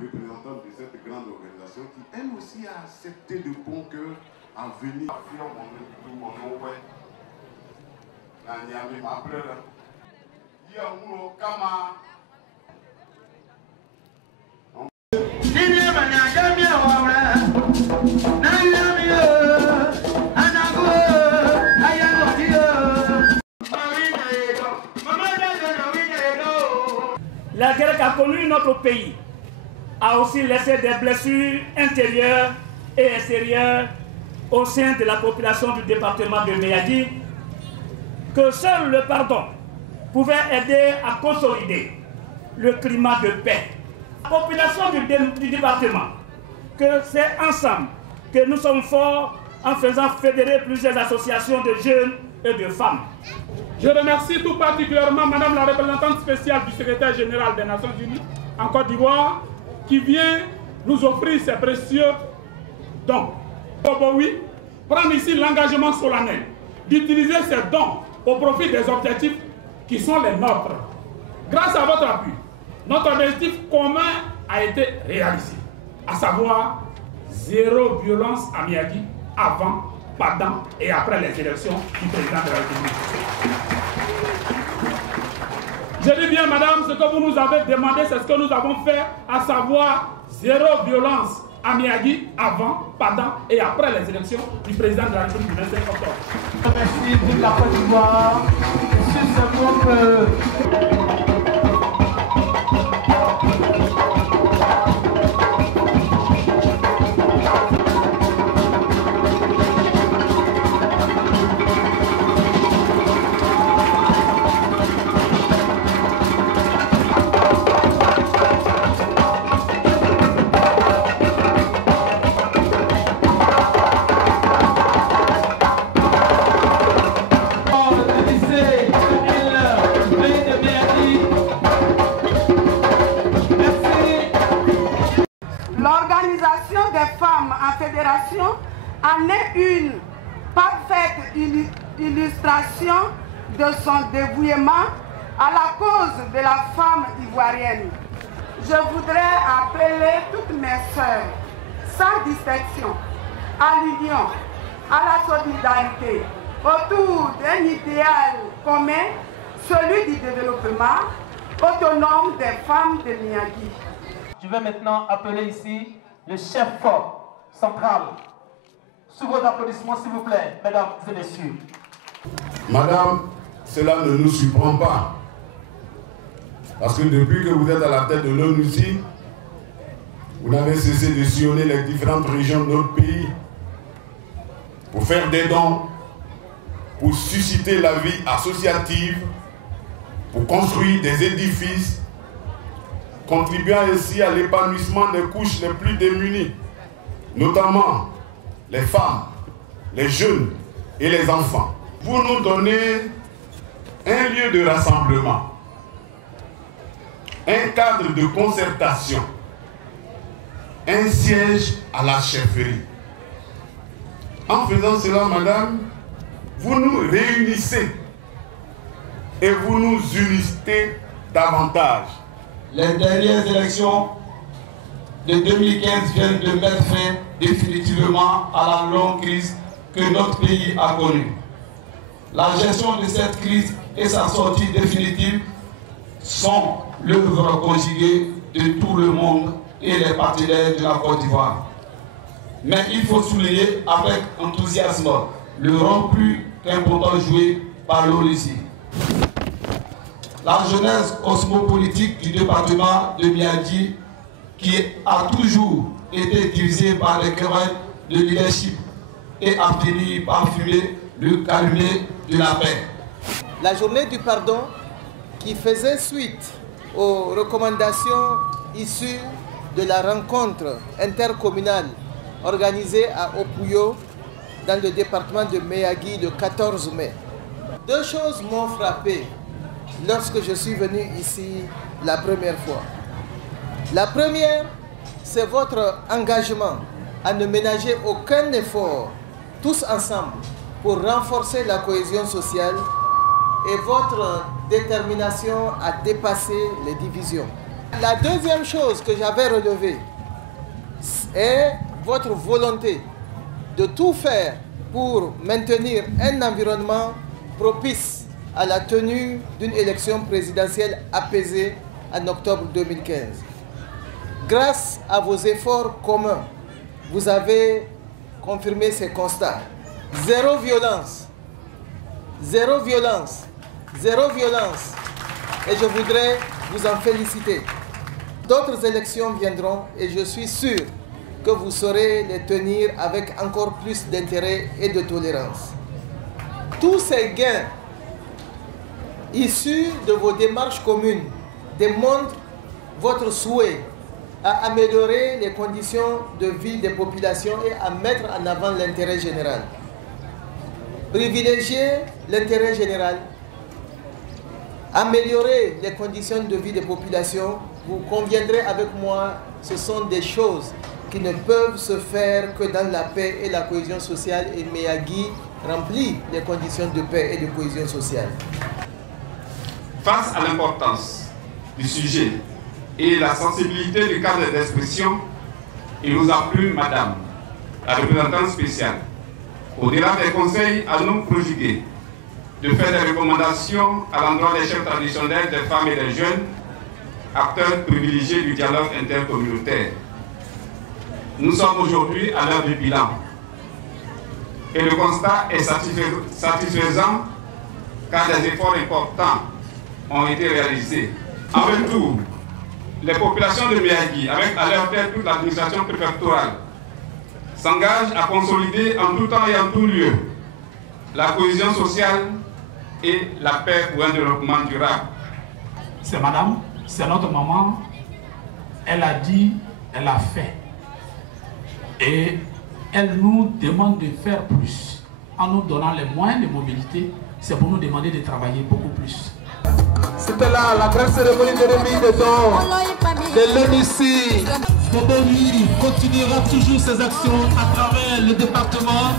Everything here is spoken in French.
représentante de cette grande organisation qui, elle aussi, a accepté de bon cœur à venir. La guerre qu'a connue notre pays a aussi laissé des blessures intérieures et extérieures au sein de la population du département de Meyagi, que seul le pardon pouvait aider à consolider le climat de paix. La population du département, que c'est ensemble que nous sommes forts en faisant fédérer plusieurs associations de jeunes et de femmes. Je remercie tout particulièrement Madame la représentante spéciale du secrétaire général des Nations Unies en Côte d'Ivoire qui vient nous offrir ses précieux dons. Oui, prendre ici l'engagement solennel d'utiliser ces dons au profit des objectifs qui sont les nôtres. Grâce à votre appui, notre objectif commun a été réalisé, à savoir zéro violence à Meyagi avant, pendant et après les élections du président de la République. Je dis bien, madame, ce que vous nous avez demandé, c'est ce que nous avons fait, à savoir zéro violence à Meyagi avant, pendant et après les élections du président de la République du 25 octobre. Merci de la Côte d'Ivoire sur ce groupe. L'organisation des femmes en fédération en est une parfaite illustration de son dévouement à la cause de la femme ivoirienne. Je voudrais appeler toutes mes sœurs, sans distinction, à l'union, à la solidarité, autour d'un idéal commun, celui du développement autonome des femmes de Meyagi. Je vais maintenant appeler ici le chef central. Sous vos applaudissements, s'il vous plaît, mesdames et messieurs. Madame, cela ne nous surprend pas. Parce que depuis que vous êtes à la tête de l'ONUCI, vous n'avez cessé de sillonner les différentes régions de notre pays pour faire des dons, pour susciter la vie associative, pour construire des édifices, contribuant ainsi à l'épanouissement des couches les plus démunies, notamment les femmes, les jeunes et les enfants. Vous nous donnez un lieu de rassemblement, un cadre de concertation, un siège à la chefferie. En faisant cela, madame, vous nous réunissez et vous nous unissez davantage. Les dernières élections de 2015 viennent de mettre fin définitivement à la longue crise que notre pays a connue. La gestion de cette crise et sa sortie définitive sont l'œuvre conjuguée de tout le monde et les partenaires de la Côte d'Ivoire. Mais il faut souligner avec enthousiasme le rôle plus qu'important joué par l'ONUCI. La jeunesse cosmopolitique du département de Meyagi, qui a toujours été divisée par les querelles de leadership et a fini par fumer le calumet de la paix. La journée du pardon, qui faisait suite aux recommandations issues de la rencontre intercommunale organisée à Opuyo dans le département de Meyagi le 14 mai. Deux choses m'ont frappé lorsque je suis venu ici la première fois. La première, c'est votre engagement à ne ménager aucun effort, tous ensemble, pour renforcer la cohésion sociale et votre détermination à dépasser les divisions. La deuxième chose que j'avais relevée est votre volonté de tout faire pour maintenir un environnement propice à la tenue d'une élection présidentielle apaisée en octobre 2015. Grâce à vos efforts communs, vous avez confirmé ces constats. Zéro violence, zéro violence, zéro violence. Et je voudrais vous en féliciter. D'autres élections viendront et je suis sûr que vous saurez les tenir avec encore plus d'intérêt et de tolérance. Tous ces gains issus de vos démarches communes démontrent votre souhait à améliorer les conditions de vie des populations et à mettre en avant l'intérêt général. Privilégier l'intérêt général, améliorer les conditions de vie des populations, vous conviendrez avec moi, ce sont des choses qui ne peuvent se faire que dans la paix et la cohésion sociale, et Meyagui remplit les conditions de paix et de cohésion sociale. Face à l'importance du sujet et la sensibilité du cadre d'expression, il nous a plu, Madame la représentante spéciale, au-delà des conseils à nous prodiguer, de faire des recommandations à l'endroit des chefs traditionnels, des femmes et des jeunes, acteurs privilégiés du dialogue intercommunautaire. Nous sommes aujourd'hui à l'heure du bilan et le constat est satisfaisant car des efforts importants ont été réalisés. Avec tout, les populations de Meyagui, avec à leur tête toute l'administration préfectorale, s'engagent à consolider en tout temps et en tout lieu la cohésion sociale et la paix pour un développement durable. C'est madame, c'est notre maman, elle a dit, elle a fait. Et elle nous demande de faire plus. En nous donnant les moyens de mobilité, c'est pour nous demander de travailler beaucoup plus. C'était là la grande cérémonie de remise de dons de l'ONUCI. Boboli continuera toujours ses actions à travers le département.